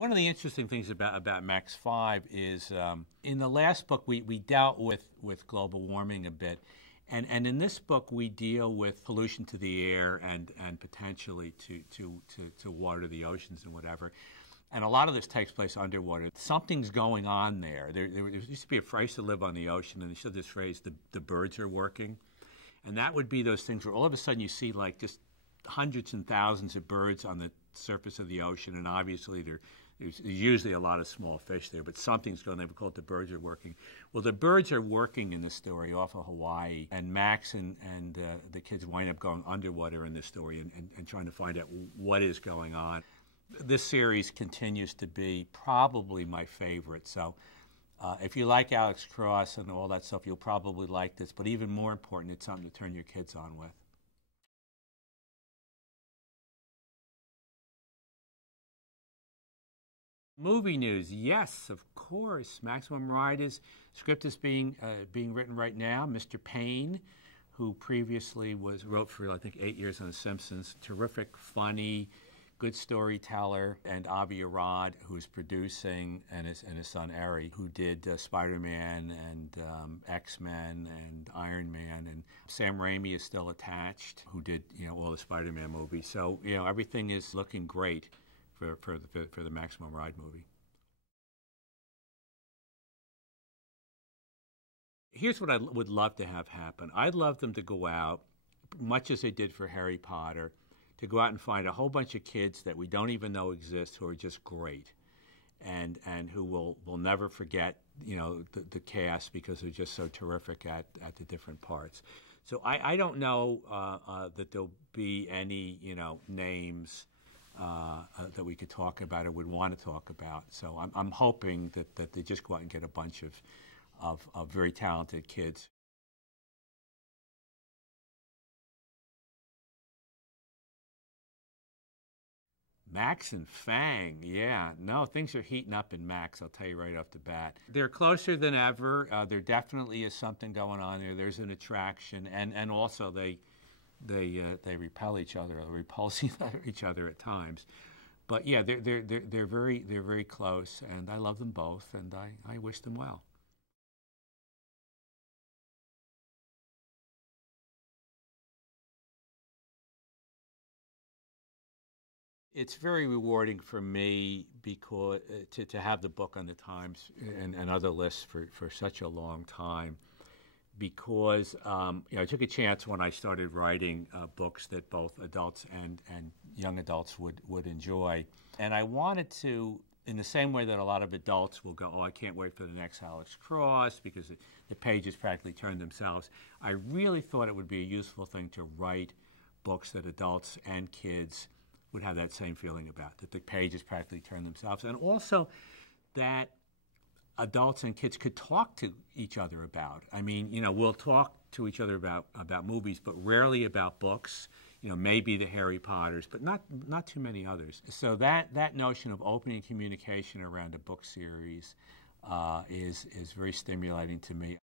One of the interesting things about Max 5 is in the last book we dealt with global warming a bit. And in this book, we deal with pollution to the air and potentially to water, the oceans and whatever. And a lot of this takes place underwater. Something's going on there. There used to be a phrase to live on the ocean, and they said this phrase, the birds are working. And that would be those things where all of a sudden you see like just hundreds and thousands of birds on the surface of the ocean, and obviously there's usually a lot of small fish there, but something's going on. They call it the birds are working. Well, the birds are working in this story off of Hawaii, and Max and the kids wind up going underwater in this story and trying to find out what is going on. This series continues to be probably my favorite. So if you like Alex Cross and all that stuff, you'll probably like this. But even more important, it's something to turn your kids on with. Movie news, yes, of course. Maximum Ride's script is being written right now. Mr. Payne, who previously wrote for I think 8 years on The Simpsons, terrific, funny, good storyteller, and Avi Arad, who's producing, and his son Ari, who did Spider-Man and X-Men and Iron Man, and Sam Raimi is still attached, who did all the Spider-Man movies. So everything is looking great for the Maximum Ride movie. Here's what I would love to have happen. I'd love them to go out, much as they did for Harry Potter, to go out and find a whole bunch of kids that we don't even know exist who are just great, and who will never forget the cast because they're just so terrific at the different parts. So I don't know that there'll be any names that we could talk about or would want to talk about. So I'm hoping that they just go out and get a bunch of very talented kids. Max and Fang, yeah. No, things are heating up in Max, I'll tell you right off the bat. They're closer than ever. There definitely is something going on there. There's an attraction, and also they repel each other, or repulse each other at times. But yeah, they're very close, and I love them both, and I wish them well. It's very rewarding for me because to have the book on the Times and other lists for such a long time, because I took a chance when I started writing books that both adults and young adults would enjoy. And I wanted to, in the same way that a lot of adults will go, oh, I can't wait for the next Alex Cross because the pages practically turn themselves. I really thought it would be a useful thing to write books that adults and kids would have that same feeling about, that the pages practically turn themselves, and also that adults and kids could talk to each other about. I mean, we'll talk to each other about movies, but rarely about books. Maybe the Harry Potters, but not too many others. So that notion of opening communication around a book series is very stimulating to me.